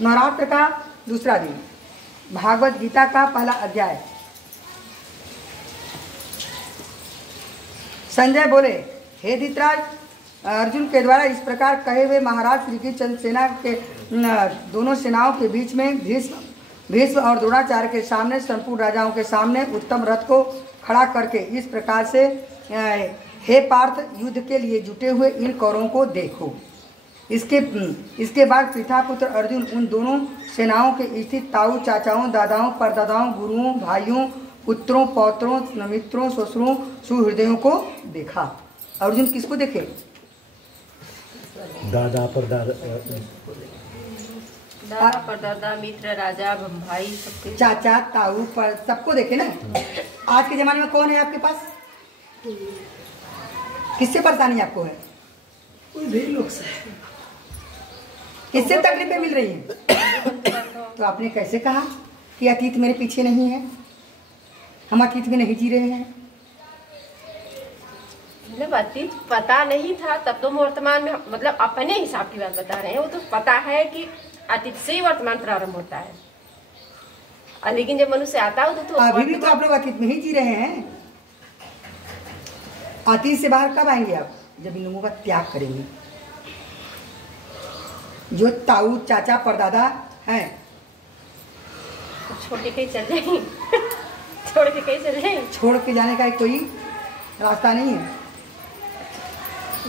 नवरात्र का दूसरा दिन, भागवत गीता का पहला अध्याय। संजय बोले, हे धृतराज, अर्जुन के द्वारा इस प्रकार कहे हुए महाराज श्री कृष्ण सेना के दोनों सेनाओं के बीच में भीष्म और द्रोणाचार्य के सामने संपूर्ण राजाओं के सामने उत्तम रथ को खड़ा करके इस प्रकार से, हे पार्थ, युद्ध के लिए जुटे हुए इन कौरवों को देखो। इसके बाद पितापुत्र अर्जुन उन दोनों सेनाओं के स्थित ताऊ, चाचाओं, दादाओं, परदादाओं, गुरुओं, भाइयों, पुत्रों, पौत्रों, मित्रों, ससुरों, सुहृदयों को देखा। अर्जुन किसको देखे? दादा, परदादा, मित्र, राजा, भाई, सबके, चाचा, ताऊ, पर सबको देखे ना। आज के जमाने में कौन है आपके पास? किससे परेशानी आपको है? कोई भी लोग से किससे तकलीफें मिल रही हैं? तो आपने कैसे कहा कि अतीत मेरे पीछे नहीं है, हम अतीत में नहीं जी रहे हैं? मतलब अतीत पता नहीं था तब तो वर्तमान में, मतलब अपने हिसाब की बात बता रहे हैं। वो तो पता है कि अतीत से ही वर्तमान प्रारंभ होता है, लेकिन जब मनुष्य आता है तो अभी भी तो आप लोग अतीत में ही जी रहे हैं। अतीत से बाहर कब आएंगे आप? जब इन लोगों का त्याग करेंगे। जो ताऊ, चाचा, परदादा हैं, छोड़ के कहीं चल जाएंगे छोड़ के कहीं चल जाएंगे। छोड़ के जाने का कोई रास्ता नहीं है।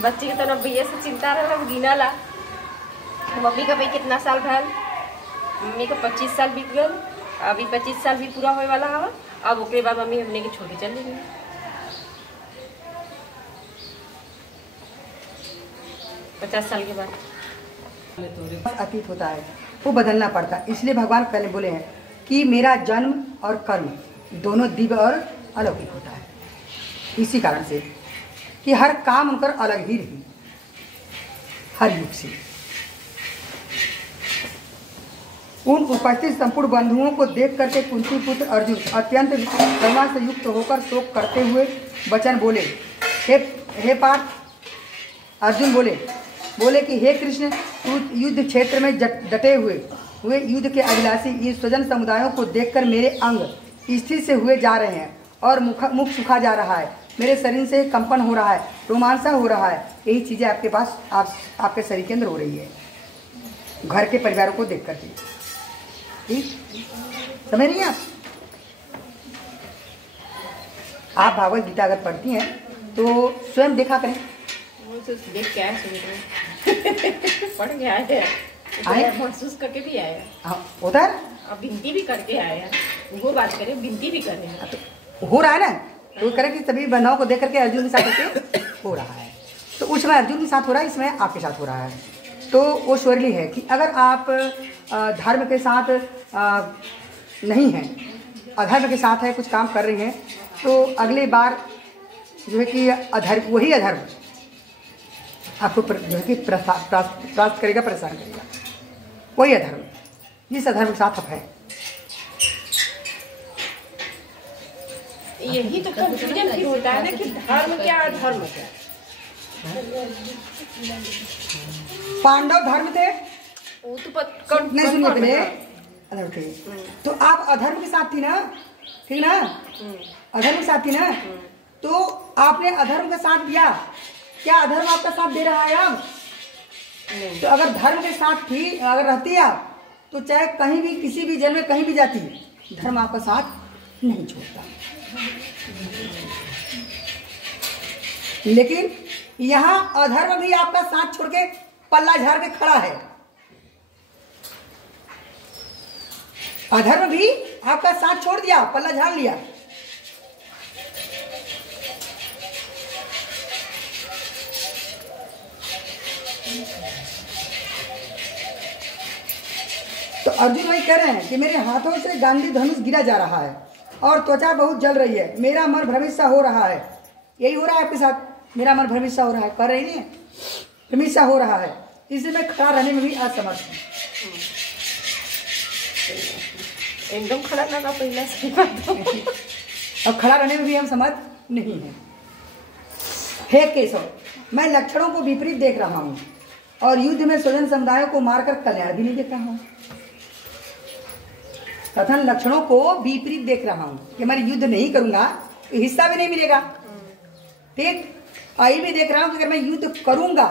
बच्चे की तरफ भैया से चिंता रहा, गिना ला। मम्मी का भाई कितना साल भर, मम्मी का 25 साल बीत गए, अभी 25 साल भी पूरा होने वाला है। अब उसके बाद मम्मी हमने की छोटी चल रही 50 साल के बाद अतीत होता है, वो बदलना पड़ता है। इसलिए भगवान पहले बोले हैं कि मेरा जन्म और कर्म दोनों दिव्य और अलौकिक होता है। इसी कारण से कि हर काम उनकर अलग ही रही, हर युग से। उन उपस्थित संपूर्ण बंधुओं को देख करके कुंती पुत्र अर्जुन अत्यंत करुणा से युक्त होकर शोक करते हुए वचन बोले, हे पार्थ। अर्जुन बोले कि हे कृष्ण, तू युद्ध क्षेत्र में डटे हुए युद्ध के अभिलाषी ये स्वजन समुदायों को देखकर मेरे अंग स्थिर से हुए जा रहे हैं और मुख सुखा जा रहा है, मेरे शरीर से कंपन हो रहा है, रोमांसा हो रहा है। यही चीज़ें आपके पास आपके शरीर के अंदर हो रही है, घर के परिवारों को देख करके। ठीक समझ रही हैं आप भागवत गीता अगर पढ़ती हैं तो स्वयं देखा करें। देख के आए पढ़ के आए, महसूस करके भी आए। हाँ होता है, अब विनती भी करके आए। वो बात करें, विनती भी कर रहे हैं तो हो रहा है ना। तो करें कि सभी बंधाओं को देख करके अर्जुन के साथ करके हो रहा है। तो उस समय अर्जुन के साथ हो रहा है, इसमें आपके साथ हो रहा है। तो वो स्वरली है कि अगर आप धर्म के साथ नहीं हैं, अधर्म के साथ है, कुछ काम कर रही हैं, तो अगली बार जो है कि वही अधर्म आपको जो है कि प्राप्त करेगा, परेशान करेगा। वही अधर्म जिस अधर्म के साथ आप है। यही तो कंफ्यूजन फिर होता है ना कि धर्म क्या और धर्म क्या। पांडव धर्म थे, वो तो नहीं सुनिए पहले, अधर्म थे। तो आप अधर्म के साथ थी ना, ठीक ना? अधर्म के साथ थी ना, तो आपने अधर्म का साथ दिया। क्या अधर्म आपका साथ दे रहा है अब? तो अगर धर्म के साथ थी, अगर रहती आप, तो चाहे कहीं भी किसी भी जन्म में कहीं भी जाती, धर्म आपका साथ नहीं छोड़ता। लेकिन यहाँ अधर्म भी आपका साथ छोड़ के पल्ला झाड़ के खड़ा है। अधर्म भी आपका साथ छोड़ दिया, पल्ला झाड़ लिया। तो अर्जुन वही कह रहे हैं कि मेरे हाथों से गांधी धनुष गिरा जा रहा है और त्वचा बहुत जल रही है, मेरा मन भ्रमित सा हो रहा है। यही हो रहा है आपके साथ, मेरा मन भ्रमित सा हो रहा है, कर रही नहीं, भ्रमित सा हो रहा है। इसलिए मैं खड़ा रहने में भी असमर्थ हूँ। एकदम खड़ा लगा पहले से। अब खड़ा रहने में भी हम समर्थ नहीं है। हे केशव, मैं लक्षणों को विपरीत देख रहा हूँ। और युद्ध में स्वजन समुदायों को मारकर कल्याण भी नहीं देख रहा हूँ। कथन लक्षणों को विपरीत देख रहा हूँ कि मैं युद्ध नहीं करूंगा तो हिस्सा भी नहीं मिलेगा। ठीक, आई भी देख रहा हूँ कि अगर मैं युद्ध करूंगा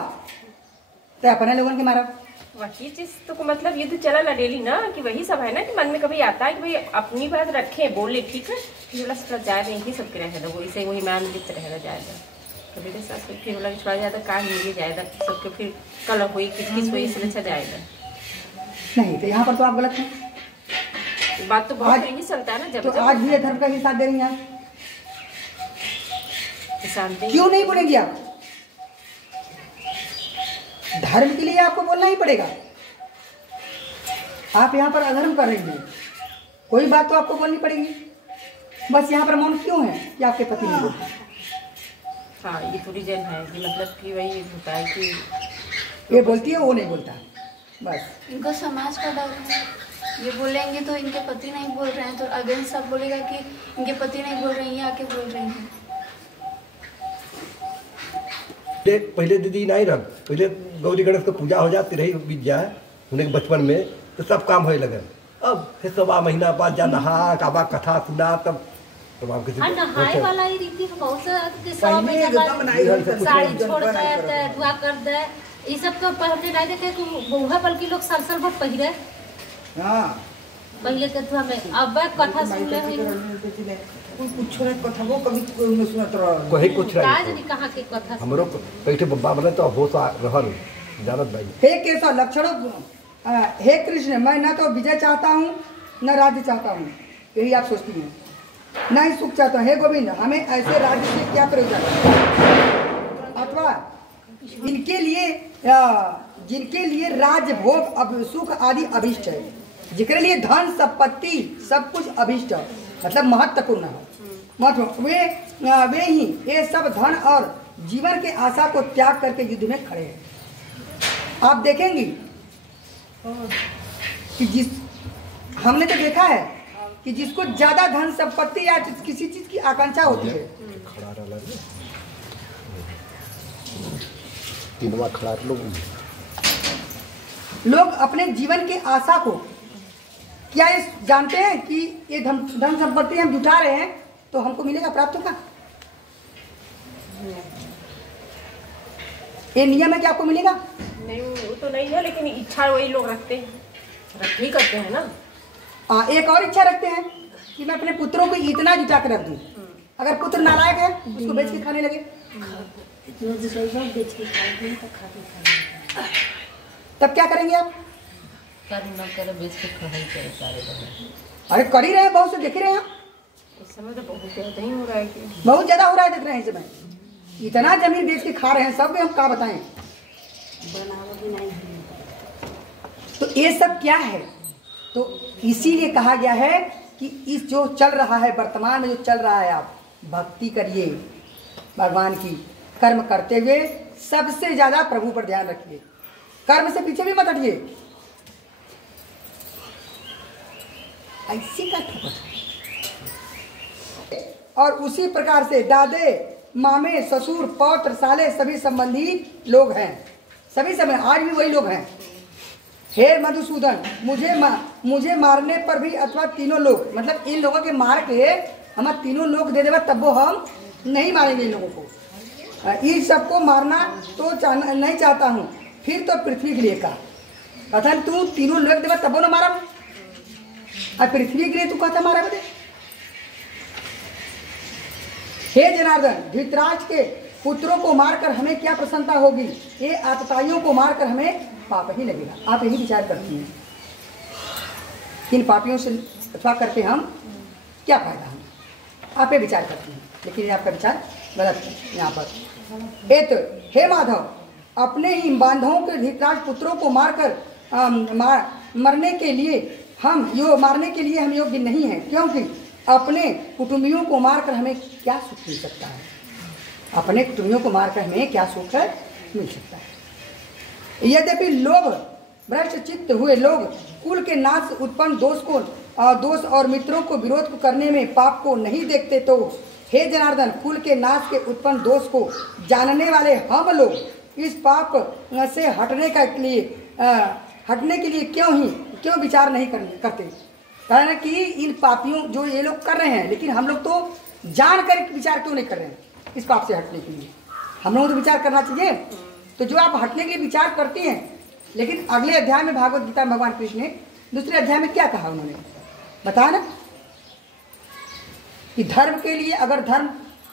तो अपने लोगों के मारा। वही चीज तो मतलब युद्ध चला ला डेली ना, कि वही सब है ना कि मन में कभी आता है कि भाई अपनी बात रखे बोले, ठीक है फिर बोला जाए नहीं सबके रहेगा, वही से वही मान लिप्त रहेगा जाएगा। कभी के साथ फिर बोला छोड़ा जाएगा का ही जाएगा, सबके फिर कल हुई किस हुई इसलिए अच्छा जाएगा नहीं। तो यहाँ पर तो आप गलत हैं। बात तो बहुत नहीं चलता है ना। जब तो आज भी धर्म का ही साथ दे रही हैं आप, क्यों नहीं बोलेंगी आप? धर्म के लिए आपको बोलना ही पड़ेगा। आप यहाँ पर अधर्म कर रही हैं, कोई बात तो आपको बोलनी पड़ेगी। बस यहाँ पर मौन क्यों है कि आपके पति नहीं बोलते? हाँ ये थोड़ी जन है कि मतलब कि वही होता है कि ये बोलती है वो नहीं बोलता, बस इनको समाज का डर है। ये बोलेंगे तो इनके पति नहीं बोल रहे हैं, तो अगेंस्ट सब बोलेगा कि इनके पति नहीं बोल रही हैं, आके बोल रही हैं। पहले दीदी नहीं रह, पहले गौरी गणेश की पूजा हो जाती रही विद्या उन्हें बचपन में, तो सब काम होए लगे। अब फिर 1.25 महीना बाद जा नहा काबा कथा सुना, तब आप किसी नहाए वाला ही रीति बहुत से साड़ी छोड़ दे धुआ कर दे, ये सब तो पहले नहीं देखे कि बउहा बल्कि लोग सरसर भर पहिरे। हाँ पहले के धुआ में अब कथा सुन ले कुछ कथा वो कभी कोई सुनत रह कोई कुछ काज नहीं कहाँ के कथा हमरो बैठे बब्बा बने तो होश रहल जानत भाई। हे केशव लक्षणों, हे कृष्ण, मैं न तो विजय चाहता हूँ न राज्य चाहता हूँ, यही आप सोचती हैं, न ही सुख चाहता हूँ। हे गोविंद, हमें ऐसे राज्य से क्या प्रयोजन? अथवा जिनके लिए राज्य भोग अब सुख आदि अभिष्ट है, जिनके लिए धन संपत्ति सब कुछ अभिष्ट मतलब महत्वपूर्ण है, महत्व वे ही ये सब धन और जीवन के आशा को त्याग करके युद्ध में खड़े हैं। आप देखेंगी कि हमने तो देखा है कि जिसको ज्यादा धन संपत्ति या किसी चीज की आकांक्षा होती है, लोग अपने जीवन के आशा को क्या ये जानते हैं कि ये धन संपत्ति हम जुटा रहे हैं तो हमको मिलेगा, प्राप्त होगा? ये नियम है कि आपको मिलेगा? नहीं वो तो नहीं है, लेकिन इच्छा वही लोग रखते हैं, रखते ही करते हैं ना। एक और इच्छा रखते हैं कि मैं अपने पुत्रों को इतना जुटा कर रख दूं, अगर पुत्र नालायक है उसको बेच के खाने लगे, तब क्या करेंगे आप? अरे कर ही रहे हैं, बहुत से देख ही रहे हैं। इस समय तो बहुत ज्यादा ही हो रहा है कि बहुत ज्यादा हो रहा है, देख रहे हैं इस समय इतना जमीन बेच के खा रहे हैं, सब में हम क्या बताएं। तो ये सब क्या है? तो इसीलिए कहा गया है कि इस जो चल रहा है वर्तमान में, जो चल रहा है, आप भक्ति करिए भगवान की, कर्म करते हुए सबसे ज्यादा प्रभु पर ध्यान रखिए, कर्म से पीछे भी मत हटिए। ऐसी का और उसी प्रकार से दादे मामे ससुर पौत्र साले सभी संबंधी लोग हैं, सभी समय आज भी वही लोग हैं। हे मधुसूदन, मुझे मारने पर भी अथवा तीनों लोग, मतलब इन लोगों के मार के हम तीनों लोग दे देगा तब वो हम नहीं मारेंगे इन लोगों को। इन सबको मारना तो नहीं चाहता हूँ, फिर तो पृथ्वी के लिए का कथन तू तीनों लोग देगा तब वो न मारा, और पृथ्वी के लिए तू कहता मारा बदे। हे जनार्दन, धृतराष्ट्र के पुत्रों को मारकर हमें क्या प्रसन्नता होगी? ये आतताइयों को मारकर हमें पाप ही लगेगा। आप यही विचार करती हैं, इन पापियों से अथवा करके हम क्या फायदा? हम आप ये विचार करती हैं, लेकिन आपका विचार गलत है। यहाँ पर एक हे माधव, अपने ही बांधवों के धृतराष्ट्र पुत्रों को मारकर मारने के लिए हम योग्य नहीं हैं, क्योंकि अपने कुटुंबियों को मारकर हमें क्या सुख मिल सकता है? अपने कुटुंबियों को मारकर हमें क्या सुख मिल सकता है? यद्यपि लोभ भ्रष्ट चित्त हुए लोग कुल के नाश उत्पन्न दोष और मित्रों को विरोध करने में पाप को नहीं देखते, तो हे जनार्दन, कुल के नाश के उत्पन्न दोष को जानने वाले हम लोग इस पाप से हटने के लिए क्यों विचार नहीं करते। कहा ना कि इन पापियों जो ये लोग कर रहे हैं, लेकिन हम लोग तो जान कर विचार क्यों नहीं कर रहे हैं इस पाप से हटने के लिए। हम लोगों को तो विचार करना चाहिए। तो जो आप हटने के लिए विचार करते हैं, लेकिन अगले अध्याय में भागवत गीता में भगवान कृष्ण ने दूसरे अध्याय में क्या कहा, उन्होंने बताया ना कि धर्म के लिए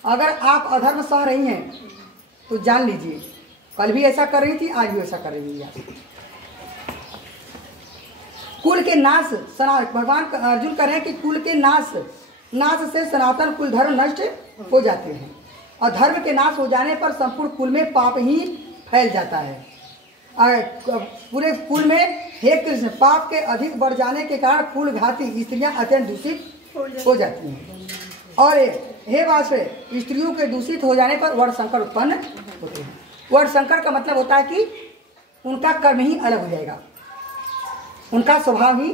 अगर आप अधर्म सह रही हैं तो जान लीजिए कल भी ऐसा कर रही थी, आज भी ऐसा कर रही है। कुल के नाश, भगवान अर्जुन कह रहे हैं कि कुल के नाश से सनातन कुल धर्म नष्ट हो जाते हैं और धर्म के नाश हो जाने पर संपूर्ण कुल में पाप ही फैल जाता है। पूरे कुल में हे कृष्ण पाप के अधिक बढ़ जाने के कारण कुल घाती स्त्रियां अत्यंत दूषित हो जाती हैं और हे वासुदेव स्त्रियों के दूषित हो जाने पर वर्ण संकर उत्पन्न होते हैं। वर्ण संकर का मतलब होता है कि उनका कर्म ही अलग हो जाएगा, उनका स्वभाव ही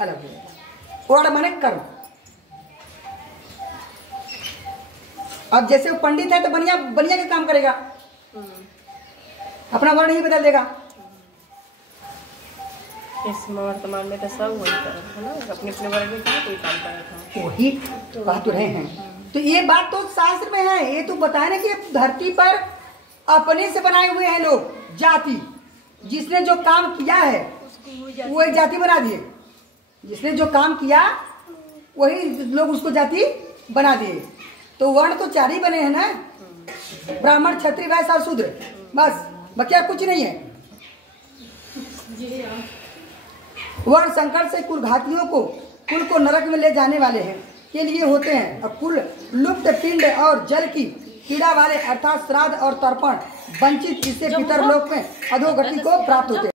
अलग हो जाएगा। वर्ण माने कर्म। अब जैसे वो पंडित है तो बनिया का काम करेगा, अपना वर्ण ही बदल देगा। इस वर्तमान में तो सब वही है ना, अपने अपने वर्ग में कोई काम करता है, वही कह तो रहे हैं। तो ये बात तो शास्त्र में है, ये तो बताए ना कि धरती पर अपने से बनाए हुए हैं लोग जाति। जिसने जो काम किया है वो एक जाति बना दिए, जिसने जो काम किया वही लोग उसको जाति बना दिए। तो वर्ण तो 4 ही बने हैं ना, ब्राह्मण क्षत्रिय वैश्य और शूद्र, बस बाकी कुछ नहीं है। वर्ण संकर से कुल घातियों को कुल को नरक में ले जाने वाले हैं के लिए होते हैं और कुल लुप्त पिंड और जल की कीड़ा वाले अर्थात श्राद्ध और तर्पण वंचित इससे पितर लोक में अधोगति को प्राप्त होते हैं।